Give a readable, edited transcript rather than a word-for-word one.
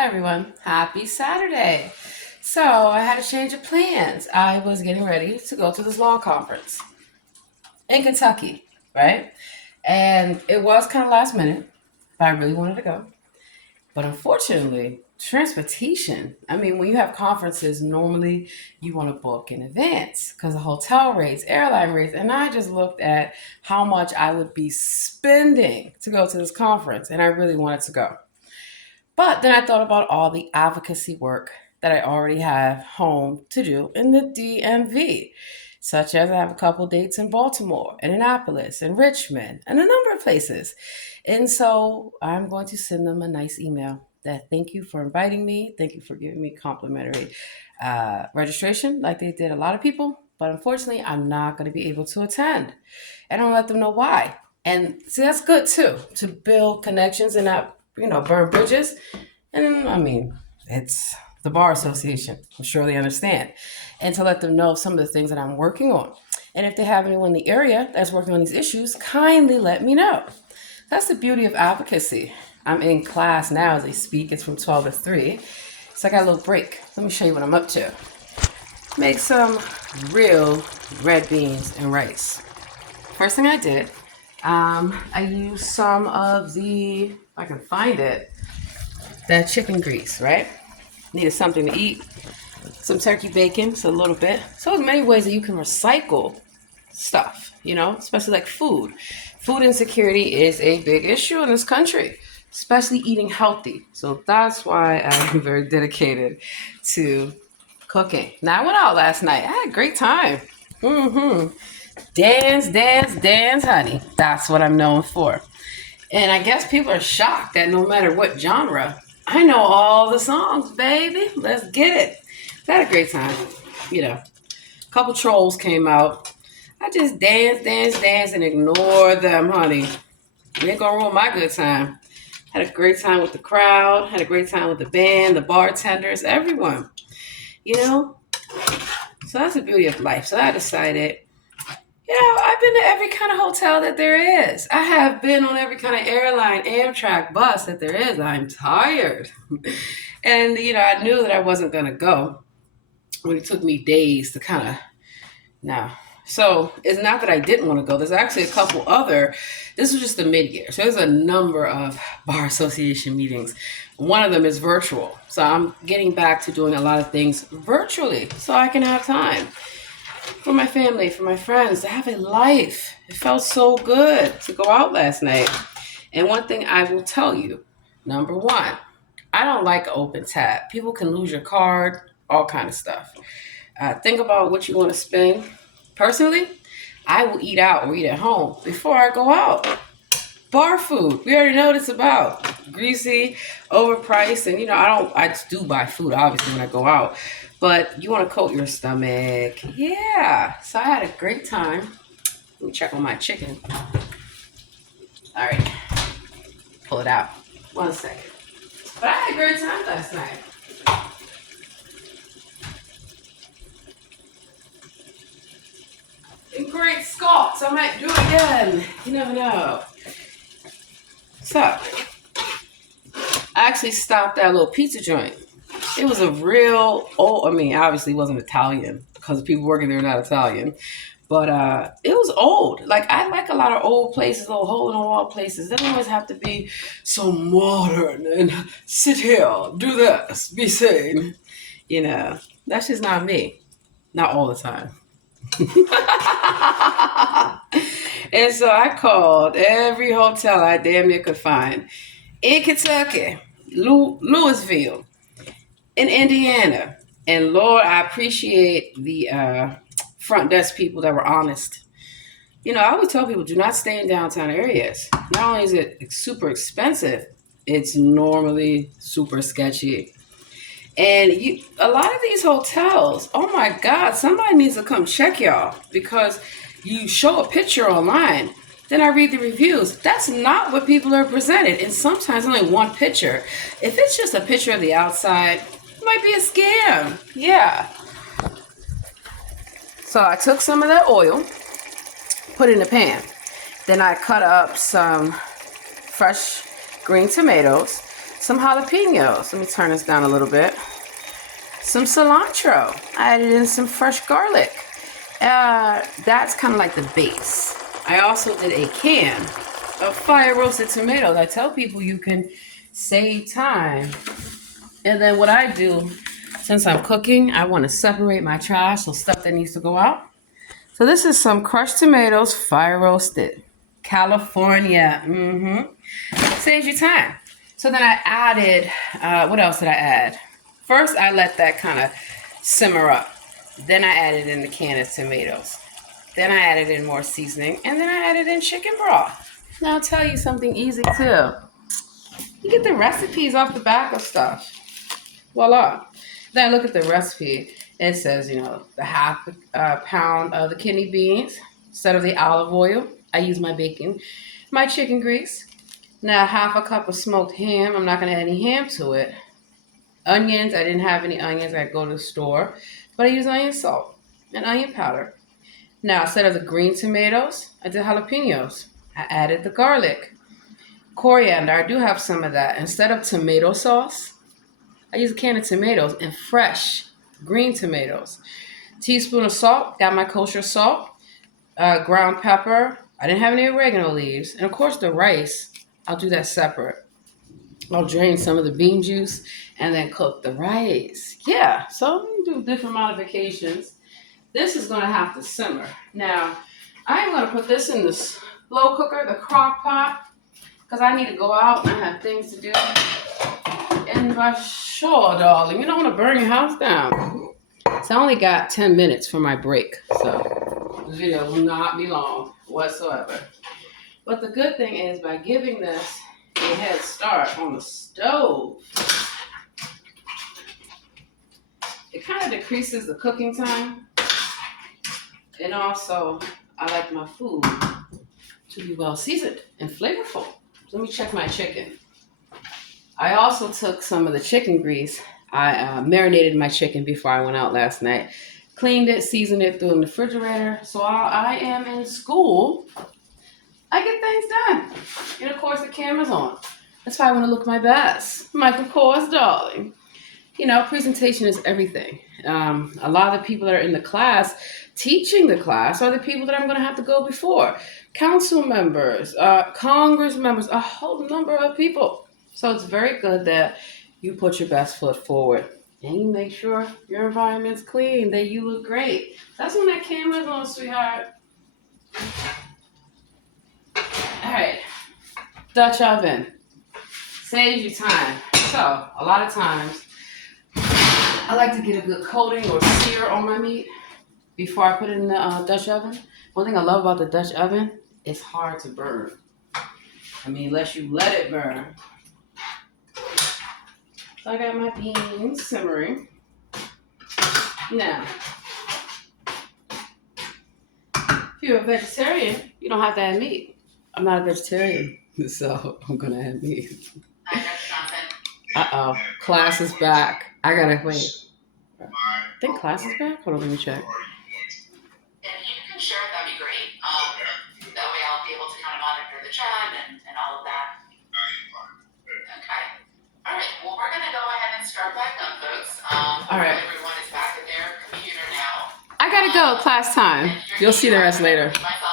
Hi everyone, happy Saturday. So I had a change of plans. I was getting ready to go to this law conference in Kentucky, right? And it was kind of last minute, but I really wanted to go. But unfortunately, transportation, I mean, when you have conferences, normally you want to book in advance because of hotel rates, airline rates. And I just looked at how much I would be spending to go to this conference, and I really wanted to go. But then I thought about all the advocacy work that I already have home to do in the DMV, such as I have a couple dates in Baltimore, and Annapolis, and Richmond, and a number of places. And so I'm going to send them a nice email that thank you for inviting me. Thank you for giving me complimentary registration, like they did a lot of people. But unfortunately, I'm not going to be able to attend. And I'll let them know why. And see, that's good too, to build connections and not, burn bridges. And I mean, it's the Bar Association. I'm sure they understand. And to let them know some of the things that I'm working on. And if they have anyone in the area that's working on these issues, kindly let me know. That's the beauty of advocacy. I'm in class now as I speak. It's from 12 to 3. So I got a little break. Let me show you what I'm up to. Make some real red beans and rice. First thing I did, I used some of if I can find it, that chicken grease, right? Needed something to eat. Some turkey bacon, so a little bit. So there's many ways that you can recycle stuff, especially like food. Food insecurity is a big issue in this country, especially eating healthy. So that's why I'm very dedicated to cooking. Now I went out last night. I had a great time. Dance, dance, dance, honey. That's what I'm known for. And I guess people are shocked that no matter what genre, I know all the songs, baby. Let's get it. I had a great time. A couple trolls came out. I just dance, dance, dance, and ignore them, honey. They ain't gonna ruin my good time. Had a great time with the crowd. Had a great time with the band, the bartenders, everyone. You know. So that's the beauty of life. So I decided, I've been to every kind of hotel that there is. I have been on every kind of airline, Amtrak, bus that there is. I'm tired. And, I knew that I wasn't going to go when it took me days to kind of, no. So it's not that I didn't want to go. There's actually a couple this was just the mid-year. So there's a number of bar association meetings. One of them is virtual. So I'm getting back to doing a lot of things virtually so I can have time for my family, for my friends, to have a life. It felt so good to go out last night. And one thing I will tell you, number one, I don't like open tab. People can lose your card, all kind of stuff. Think about what you want to spend. Personally, I will eat out or eat at home before I go out. Bar food, we already know what it's about. Greasy, overpriced, and I do buy food obviously when I go out. But you want to coat your stomach. Yeah. So I had a great time. Let me check on my chicken. All right. Pull it out. 1 second. But I had a great time last night. And great Scots. I might do it again. You never know. So, I actually stopped at a little pizza joint. It was a real obviously it wasn't Italian because people working there are not Italian. But it was old. Like, I like a lot of old places, little hole-in-the-wall places. They don't always have to be so modern and sit here, do this, be sane. That's just not me. Not all the time. And so I called every hotel I damn near could find in Kentucky, Louisville, in Indiana. And Lord, I appreciate the front desk people that were honest. I always tell people, do not stay in downtown areas. Not only is it super expensive, it's normally super sketchy. And a lot of these hotels, oh my God, somebody needs to come check y'all because you show a picture online, then I read the reviews. That's not what people are presented. And sometimes only one picture. If it's just a picture of the outside, it might be a scam. Yeah. So I took some of that oil, put it in the pan. Then I cut up some fresh green tomatoes. some jalapenos. Let me turn this down a little bit. Some cilantro. I added in some fresh garlic. That's kind of like the base. I also did a can of fire roasted tomatoes. I tell people you can save time. And then what I do, since I'm cooking, I want to separate my trash, so stuff that needs to go out. So this is some crushed tomatoes, fire roasted. California. Saves you time. So then I added, what else did I add? First, I let that kind of simmer up. Then I added in the can of tomatoes. Then I added in more seasoning. And then I added in chicken broth. Now I'll tell you something easy too. You get the recipes off the back of stuff. Voila. Then I look at the recipe. It says, the half pound of the kidney beans. Instead of the olive oil, I use my bacon, my chicken grease. Now half a cup of smoked ham. I'm not going to add any ham to it. Onions. I didn't have any onions. I go to the store. But I use onion salt and onion powder. Now instead of the green tomatoes, I did jalapenos. I added the garlic. Coriander. I do have some of that. Instead of tomato sauce, I use a can of tomatoes and fresh green tomatoes. Teaspoon of salt, got my kosher salt, ground pepper. I didn't have any oregano leaves. And of course the rice, I'll do that separate. I'll drain some of the bean juice and then cook the rice. Yeah, so I'm gonna do different modifications. This is gonna have to simmer. Now, I'm gonna put this in the slow cooker, the crock pot, because I need to go out and I have things to do. And by sure, darling, you don't want to burn your house down. So I only got 10 minutes for my break. So this video will not be long whatsoever. But the good thing is by giving this a head start on the stove, it kind of decreases the cooking time. And also, I like my food to be well seasoned and flavorful. So let me check my chicken. I also took some of the chicken grease. I marinated my chicken before I went out last night. Cleaned it, seasoned it, threw it in the refrigerator. So while I am in school, I get things done. And of course the camera's on. That's why I want to look my best. Michael Kors, darling. Presentation is everything. A lot of the people that are in the class, teaching the class, are the people that I'm going to have to go before. Council members, Congress members, a whole number of people. So it's very good that you put your best foot forward and you make sure your environment's clean, that you look great. That's when that camera's on, sweetheart. All right, Dutch oven. Saves you time. So a lot of times, I like to get a good coating or sear on my meat before I put it in the Dutch oven. One thing I love about the Dutch oven, it's hard to burn. Unless you let it burn. So I got my beans simmering. Now, if you're a vegetarian, you don't have to add meat. I'm not a vegetarian, so I'm going to add meat. Uh-oh, class is back. I gotta wait. I think class is back? Hold on, let me check. If you can share it, that'd be great. That way I'll be able to kind of monitor the chat and all of that. Okay. All right. Well, we're going to go ahead and start back up, folks. All right. Everyone is back at their computer now. I gotta go, class time. You'll see the rest later. Myself